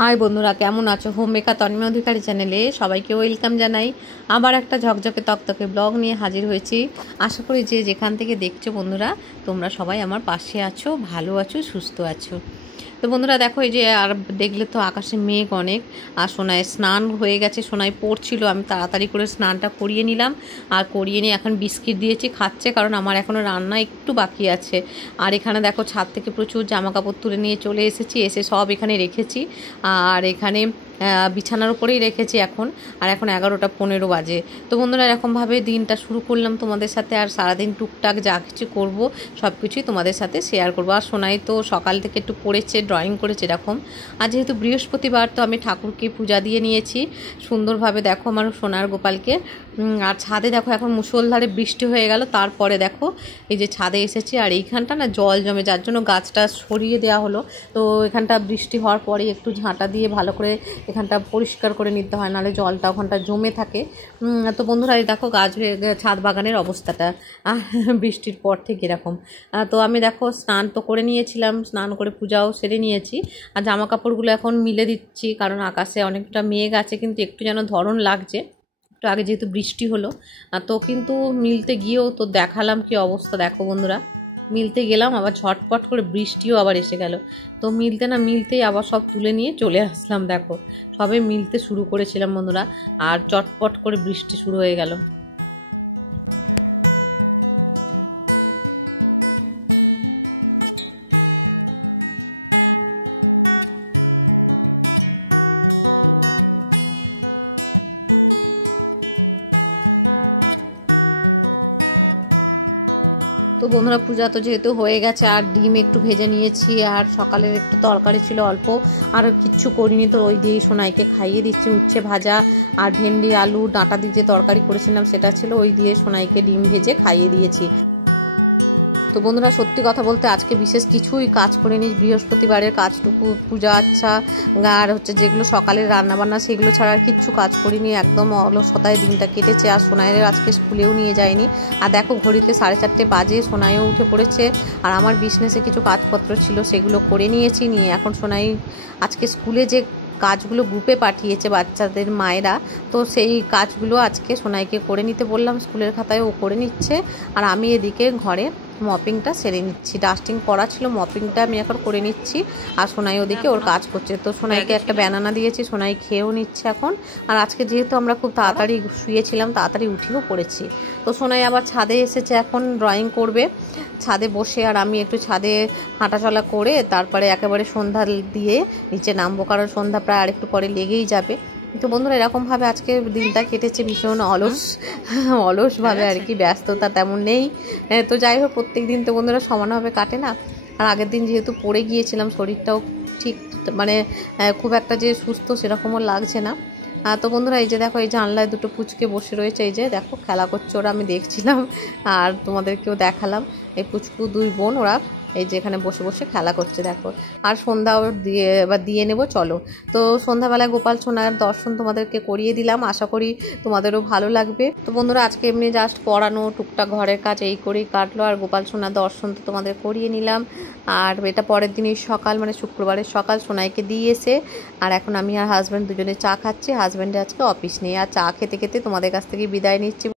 High বন্ধুরা, কেমন আছো? হোম মেকার তন্ময় অধিকারী চ্যানেলে সবাইকে ওয়েলকাম জানাই। আবার একটা ঝকঝকে তকতকে ব্লগ নিয়ে হাজির হয়েছি। আশা করি যে যেখান থেকে দেখছো বন্ধুরা, তোমরা সবাই আমার পাশে আছো, ভালো আছো, সুস্থ আছো। তো বন্ধুরা দেখো, এই যে আর দেখলে তো আকাশে মেঘ অনেক, আর সোনায় স্নান হয়ে গেছে, সোনায় পড়ছিল, আমি তাড়াতাড়ি করে স্নানটা করিয়ে নিলাম। আর করিয়ে নিয়ে এখন বিস্কিট দিয়েছি, খাচ্ছে, কারণ আমার এখনও রান্না একটু বাকি আছে। আর এখানে দেখো ছাদ থেকে প্রচুর জামা কাপড় তুলে নিয়ে চলে এসেছি, এসে সব এখানে রেখেছি। আর এখানে বিছানার উপরেই রেখেছি এখন। আর এখন 11:15 বাজে। তো বন্ধুরা এরকমভাবে দিনটা শুরু করলাম তোমাদের সাথে। আর সারাদিন টুকটাক যা কিছু করবো সব কিছুই তোমাদের সাথে শেয়ার করবো। আর সোনাই তো সকাল থেকে একটু পড়েছে, ড্রয়িং করেছে এরকম। আর যেহেতু বৃহস্পতিবার, তো আমি ঠাকুরকে পূজা দিয়ে নিয়েছি সুন্দরভাবে। দেখো আমার সোনার গোপালকে। আর ছাদে দেখো এখন মুষলধারে বৃষ্টি হয়ে গেল, তারপরে দেখো এই যে ছাদে এসেছি। আর এইখানটা না জল জমে, যার জন্য গাছটা সরিয়ে দেওয়া হলো। তো এখানটা বৃষ্টি হওয়ার পরে একটু ঝাঁটা দিয়ে ভালো করে এখানটা পরিষ্কার করে নিতে হয়, নাহলে জলটা ওখানটা জমে থাকে। তো বন্ধুরা এই দেখো ছাদ বাগানের অবস্থাটা বৃষ্টির পর থেকে এরকম। তো আমি দেখো স্নান তো করে নিয়েছিলাম, স্নান করে পূজাও সেরে নিয়েছি। আর জামা কাপড়গুলো এখন মিলে দিচ্ছি, কারণ আকাশে অনেকটা মেঘ আছে, কিন্তু একটু যেন ধরন লাগছে। একটু আগে যেহেতু বৃষ্টি হলো, তো কিন্তু মিলতে গিয়েও তো দেখালাম কি অবস্থা। দেখো বন্ধুরা, মিলতে গেলাম, আবার ঝটপট করে বৃষ্টিও আবার এসে গেল। তো মিলতেই আবার সব তুলে নিয়ে চলে আসলাম। দেখো সবে মিলতে শুরু করেছিলাম বন্ধুরা, আর চটপট করে বৃষ্টি শুরু হয়ে গেল। তো বন্ধুরা পূজা তো যেহেতু হয়ে গেছে, আর ডিম একটু ভেজে নিয়েছি, আর সকালের একটু তরকারি ছিল অল্প, আর কিচ্ছু করিনি। তো ওই দিয়েই সোনাইকে খাইয়ে দিচ্ছি। উচ্ছে ভাজা আর ভেন্ডি আলু ডাঁটা দিয়ে যে তরকারি করেছিলাম সেটা ছিল, ওই দিয়ে সোনাইকে ডিম ভেজে খাইয়ে দিয়েছি। তো বন্ধুরা সত্যি কথা বলতে আজকে বিশেষ কিছুই কাজ করিনি। বৃহস্পতিবারের কাজটুকু, পূজা আচ্ছা আর হচ্ছে যেগুলো সকালের রান্নাবান্না, সেগুলো ছাড়া আর কিচ্ছু কাজ করিনি। একদম অলসতায় দিনটা কেটেছে। আর সোনাইয়ের আজকে স্কুলেও নিয়ে যায়নি। আর দেখো ঘড়িতে 4:30 বাজে, সোনাইও উঠে পড়েছে। আর আমার বিজনেসে কিছু কাজপত্র ছিল, সেগুলো করে নিয়েছি। নিয়ে এখন সোনাই আজকে স্কুলে যে কাজগুলো গ্রুপে পাঠিয়েছে বাচ্চাদের মায়েরা, তো সেই কাজগুলো আজকে সোনাইকে করে নিতে বললাম। স্কুলের খাতায় ও করে নিচ্ছে, আর আমি এদিকে ঘরে মপিংটা সেরে নিচ্ছি। ডাস্টিং করা ছিল, মপিংটা আমি এখন করে নিচ্ছি। আর সোনাই ওদিকে ওর কাজ করছে। তো সোনাইকে একটা ব্যানানা দিয়েছি, সোনাই খেয়েও নিচ্ছে এখন। আর আজকে যেহেতু আমরা খুব তাড়াতাড়ি শুয়েছিলাম, তাড়াতাড়ি উঠেও পড়েছি। তো সোনাই আবার ছাদে এসেছে, এখন ড্রয়িং করবে ছাদে বসে। আর আমি একটু ছাদে হাঁটাচলা করে তারপরে একেবারে সন্ধ্যা দিয়ে নিচে নামবো, কারণ সন্ধ্যা প্রায় আরেকটু পরে লেগেই যাবে। তো বন্ধুরা এরকমভাবে আজকে দিনটা কেটেছে, ভীষণ অলসভাবে আর কি, ব্যস্ততা তেমন নেই। তো যাই হোক, প্রত্যেক দিন তো বন্ধুরা সমানভাবে কাটে না। আর আগের দিন যেহেতু পড়ে গিয়েছিলাম, শরীরটাও ঠিক মানে খুব একটা যে সুস্থ সেরকমও লাগছে না। তো বন্ধুরা এই যে দেখো, এই জানলায় দুটো পুচকে বসে রয়েছে, এই যে দেখো খেলা করছে ওরা, আমি দেখছিলাম আর তোমাদেরকেও দেখালাম। এই পুচকু দুই বোন, ওরা এই যে এখানে বসে বসে খেলা করছে দেখো। আর সন্ধ্যাও দিয়ে নেবো, চলো। তো সন্ধ্যাবেলায় গোপাল সোনার দর্শন তোমাদেরকে করিয়ে দিলাম, আশা করি তোমাদেরও ভালো লাগবে। তো বন্ধুরা আজকে এমনি জাস্ট পড়ানো, টুকটাক ঘরের কাজ এই করেই কাটলো। আর গোপাল সোনার দর্শন তো তোমাদের করিয়ে নিলাম। আর এটা পরের দিনের সকাল, মানে শুক্রবারের সকাল, সোনাইকে দিয়ে এসে আর এখন আমি আর হাজব্যান্ড দুজনে চা খাচ্ছি। হাজব্যান্ডে আজকে অফিস নেই। আর চা খেতে খেতে তোমাদের কাছ থেকে বিদায় নিচ্ছি।